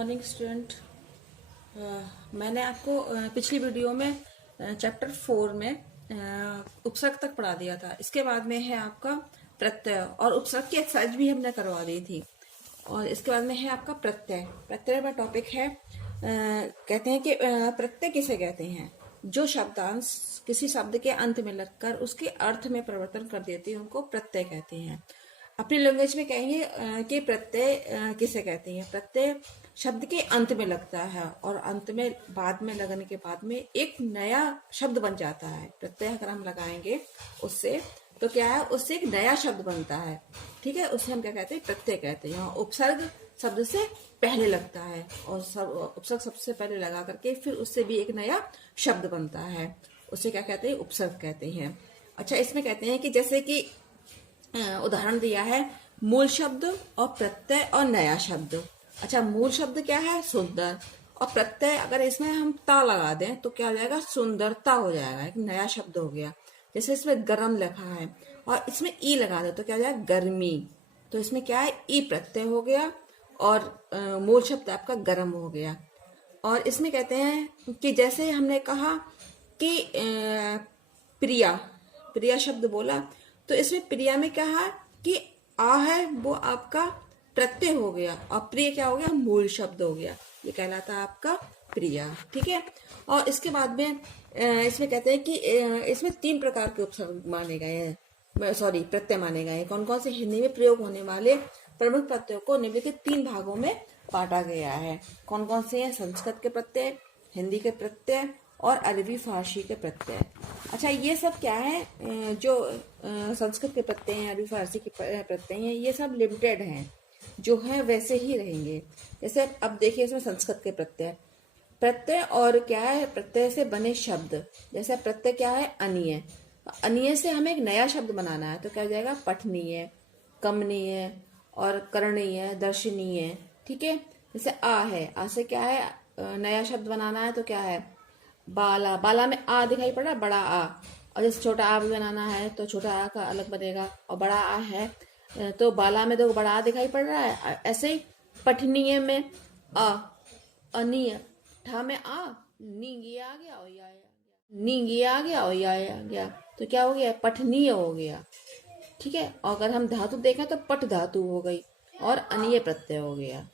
Morning student. मैंने आपको पिछली वीडियो में चैप्टर 4 में उपसर्ग तक पढ़ा दिया था। इसके बाद में है आपका प्रत्यय, और उपसर्ग की एक्सरसाइज भी हमने करवा दी थी। और इसके बाद में है आपका प्रत्यय। प्रत्यय का टॉपिक है, कहते हैं कि प्रत्यय किसे कहते हैं? जो शब्दांश किसी शब्द के अंत में लगकर उसके अर्थ में परिवर्तन कर देते हैं उनको प्रत्यय कहते हैं। अपनी लैंग्वेज में कहेंगे कि प्रत्यय किसे कहते हैं? प्रत्यय शब्द के अंत में लगता है और अंत में बाद में लगने के बाद में एक नया शब्द बन जाता है। प्रत्यय अगर हम लगाएंगे उससे तो क्या है, उससे एक नया शब्द बनता है। ठीक है, उसे हम क्या कहते हैं? प्रत्यय कहते हैं। उपसर्ग शब्द से पहले लगता है और उपसर्ग सबसे पहले लगा करके फिर उससे भी एक नया शब्द बनता है, उसे क्या कहते हैं? उपसर्ग कहते हैं। अच्छा, इसमें कहते हैं कि जैसे कि उदाहरण दिया है, मूल शब्द और प्रत्यय और नया शब्द। अच्छा, मूल शब्द क्या है? सुंदर। और प्रत्यय अगर इसमें हम ता लगा दें तो क्या हो जाएगा? सुंदरता हो जाएगा, एक नया शब्द हो गया। जैसे इसमें गरम लिखा है और इसमें ई लगा दे तो क्या हो जाएगा? गर्मी। तो इसमें क्या है? ई प्रत्यय हो गया और मूल शब्द आपका गरम हो गया। और इसमें कहते हैं कि जैसे हमने कहा कि प्रिया, प्रिया शब्द बोला तो इसमें प्रिया में क्या है कि आ है वो आपका प्रत्यय हो गया और प्रिय क्या हो गया? मूल शब्द हो गया। ये कहलाता है आपका प्रिया। ठीक है, और इसके बाद में इसमें कहते हैं कि इसमें 3 प्रकार के उपसर्ग माने गए हैं, सॉरी प्रत्यय माने गए हैं। कौन कौन से? हिंदी में प्रयोग होने वाले प्रमुख प्रत्ययों को निम्नलिखित 3 भागों में बांटा गया है। कौन कौन से हैं? संस्कृत के प्रत्यय, हिंदी के प्रत्यय और अरबी फारसी के प्रत्यय। अच्छा, ये सब क्या है? जो संस्कृत के प्रत्यय हैं, अरबी फारसी के प्रत्यय हैं, ये सब लिमिटेड हैं, जो है वैसे ही रहेंगे। जैसे अब देखिए इसमें संस्कृत के प्रत्यय, प्रत्यय और क्या है? प्रत्यय से बने शब्द। जैसे प्रत्यय क्या है? अनीय। अनीय से हमें एक नया शब्द बनाना है तो क्या हो जाएगा? पठनीय, कमनीय और करणीय, दर्शनीय। ठीक है, जैसे आ है, आ से क्या है? नया शब्द बनाना है तो क्या है? बाला। बाला में आ दिखाई पड़ रहा है, बड़ा आ। और जैसे छोटा आ भी बनाना है तो छोटा आ का अलग बनेगा, और बड़ा आ है तो बाला में देखो बड़ा आ दिखाई पड़ रहा है। ऐसे ही पठनीय में अ, अनीय, ठा में आ, नींगी आ गया और या आ गया, नींगी आ गया और या आ गया, तो क्या हो गया? पठनीय हो गया। ठीक है, और अगर हम धातु देखें तो पट धातु हो गई और अनीय प्रत्यय हो गया।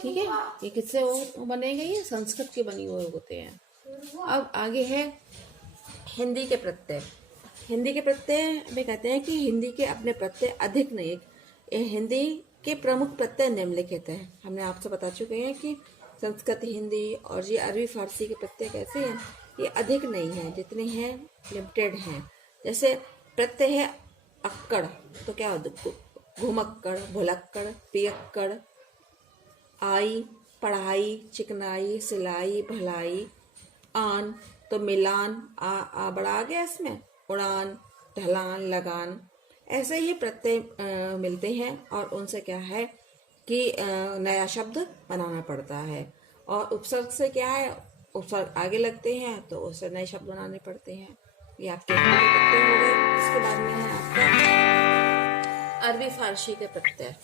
ठीक है, ये किससे बनेंगे? ये संस्कृत के बनी हुए होते हैं। अब आगे है हिंदी के प्रत्यय। हिंदी के प्रत्यय में कहते हैं कि हिंदी के अपने प्रत्यय अधिक नहीं, हिंदी के प्रमुख प्रत्यय निम्नलिखित हैं। हमने आपसे बता चुके हैं कि संस्कृत, हिंदी और ये अरबी फारसी के प्रत्यय कैसे हैं? ये अधिक नहीं है, जितने हैं लिमिटेड हैं। जैसे प्रत्यय है अक्कड़, तो क्या हो? घुमक्कड़, भुलक्कड़, पियक्कड़। आई, पढ़ाई, चिकनाई, सिलाई, भलाई। आन तो मिलान, आ बड़ा आ गया इसमें, उड़ान, ढलान, लगान। ऐसे ही प्रत्यय मिलते हैं और उनसे क्या है कि नया शब्द बनाना पड़ता है। और उपसर्ग से क्या है? उपसर्ग आगे लगते हैं तो उससे नए शब्द बनाने पड़ते हैं। ये आपके हिंदी के प्रत्यय हो गए। इसके बाद में है आपका अरबी फारसी के प्रत्यय।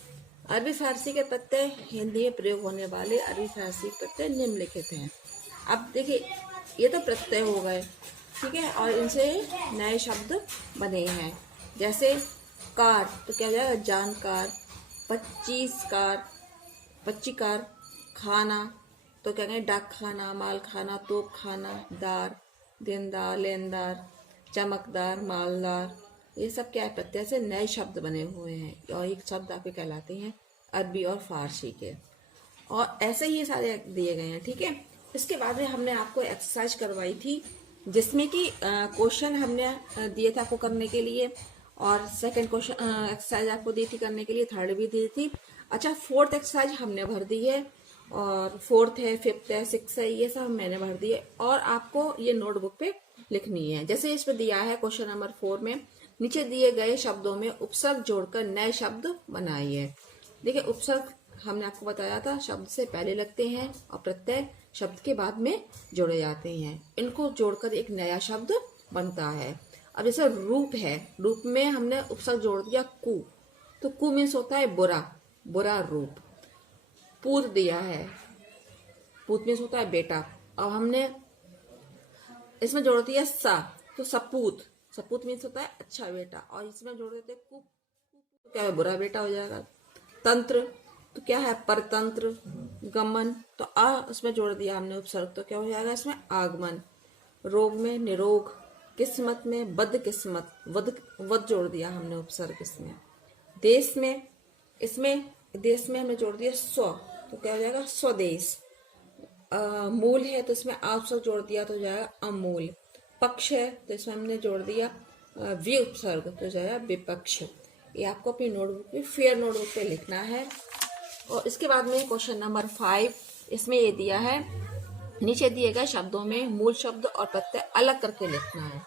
अरबी फारसी के प्रत्यय हिंदी में प्रयोग होने वाले अरबी फारसी प्रत्यय निम्नलिखित हैं। अब देखिए, ये तो प्रत्यय हो गए, ठीक है, और इनसे नए शब्द बने हैं। जैसे कार तो क्या हो जाएगा? जानकार, 25 कार, 25 कार। खाना तो क्या कहें? डाक खाना, माल खाना, तोप खाना। दार, देनदार, लेनदार, चमकदार, मालदार। ये सब क्या है? प्रत्यय से नए शब्द बने हुए हैं और एक शब्द आपके कहलाते हैं अरबी और फारसी के। और ऐसे ही सारे दिए गए हैं। ठीक है, इसके बाद में हमने आपको एक्सरसाइज करवाई थी जिसमें कि क्वेश्चन हमने दिए थे आपको करने के लिए, और सेकंड क्वेश्चन एक्सरसाइज आपको दी थी करने के लिए, थर्ड भी दी थी। अच्छा, फोर्थ एक्सरसाइज हमने भर दी है, और फोर्थ है, फिफ्थ है, सिक्स है, ये सब मैंने भर दिए और आपको ये नोटबुक पे लिखनी है। जैसे इसमें दिया है क्वेश्चन नंबर 4 में, नीचे दिए गए शब्दों में उपसर्ग जोड़कर नए शब्द बनाइए। देखिए, उपसर्ग हमने आपको बताया था शब्द से पहले लगते हैं और प्रत्यय शब्द के बाद में जोड़े जाते हैं। इनको जोड़कर एक नया शब्द बनता है। अब जैसे रूप है, रूप में हमने उपसर्ग जोड़ दिया कु, तो कु मीन्स होता है बुरा, बुरा रूप। पूर दिया है, पूत मीन्स होता है बेटा। अब हमने इसमें जोड़ दिया सा, तो सपूत, सपूत मीन्स होता है अच्छा बेटा। और इसमें जोड़ देते कुप, तो क्या है, बुरा बेटा हो जाएगा। तंत्र तो क्या है, परतंत्र। गमन तो आ उसमें जोड़ दिया हमने उपसर्ग, तो क्या हो जाएगा इसमें आगमन। रोग में निरोग। किस्मत में बद किस्मत, वद जोड़ दिया हमने उपसर्ग इसमें। देश में, इसमें देश में हमने जोड़ दिया स्व, तो क्या हो जाएगा स्वदेश। मूल है तो इसमें आप सब जोड़ दिया तो हो जाएगा अमूल। पक्ष है तो इसमें हमने जोड़ दिया वि उपसर्ग, तो हो जाएगा विपक्ष। ये आपको अपनी नोटबुक में, फेयर नोटबुक पे लिखना है। और इसके बाद में क्वेश्चन नंबर 5, इसमें ये दिया है नीचे दिए गए शब्दों में मूल शब्द और प्रत्यय अलग करके लिखना है।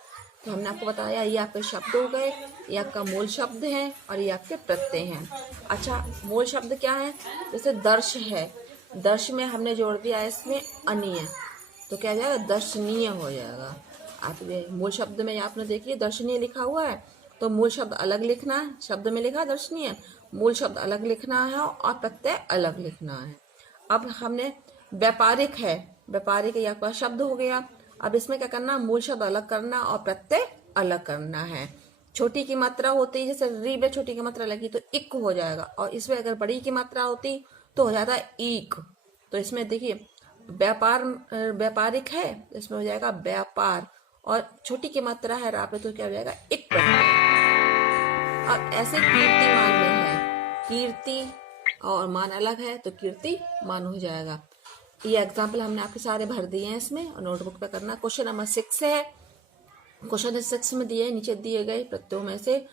तो हमने आपको बताया ये आपके शब्द हो गए, ये आपका मूल शब्द है और ये आपके प्रत्यय हैं। अच्छा, मूल शब्द क्या है, जैसे दर्श है, दर्श में हमने जोड़ दिया है इसमें अनीय, तो क्या हो जाएगा दर्शनीय हो जाएगा। आप ये मूल शब्द में आपने देखिए दर्शनीय लिखा हुआ है, तो मूल शब्द अलग लिखना है, शब्द में लिखा दर्शनीय, मूल शब्द अलग लिखना है और प्रत्यय अलग लिखना है। अब हमने व्यापारिक है, व्यापारिक ये आपका शब्द हो गया। अब इसमें क्या करना, मूल शब्द अलग करना और प्रत्यय अलग करना है। छोटी की मात्रा होती है, जैसे री में छोटी की मात्रा लगी तो इक हो जाएगा, और इसमें अगर बड़ी की मात्रा होती तो हो जाता है ईक। तो इसमें देखिए व्यापार, व्यापारिक है, इसमें हो जाएगा व्यापार, और छोटी की मात्रा है रा पे तो क्या हो जाएगा इक प्रत्यय। अब ऐसे कीर्तिमान में है, कीर्ति और मान अलग है तो कीर्ति मान हो जाएगा। ये एग्जाम्पल हमने आपके सारे भर दिए हैं इसमें, और नोटबुक पे करना। क्वेश्चन नंबर 6 है, क्वेश्चन 6 में दिए नीचे दिए गए प्रत्ययों में से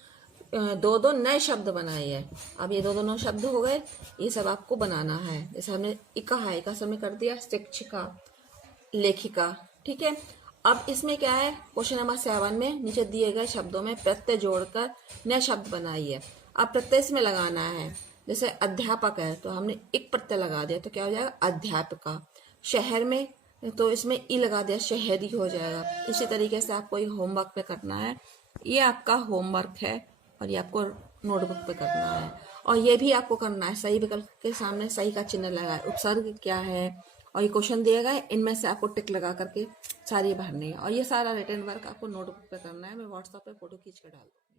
दो दो नए शब्द बनाइए। अब ये दो दो नए शब्द हो गए, ये सब आपको बनाना है। जैसे हमने इका है, इका से हमने कर दिया शिक्षिका, लेखिका, ठीक है। अब इसमें क्या है, क्वेश्चन नंबर 7 में नीचे दिए गए शब्दों में प्रत्यय जोड़कर नए शब्द बनाइए। अब प्रत्यय इसमें लगाना है, जैसे अध्यापक है तो हमने एक प्रत्यय लगा दिया तो क्या हो जाएगा अध्यापिका। शहर में तो इसमें ई लगा दिया, शहरी हो जाएगा। इसी तरीके से आपको ये होमवर्क पे करना है, ये आपका होमवर्क है और ये आपको नोटबुक पे करना है। और ये भी आपको करना है, सही विकल्प के सामने सही का चिन्ह लगाए, उपसर्ग क्या है, और ये क्वेश्चन दिए गए इनमें से आपको टिक लगा करके सारी भरनी है। और ये सारा रिटन वर्क आपको नोटबुक पे करना है। मैं व्हाट्सएप पे फोटो खींच कर डाल दूँ।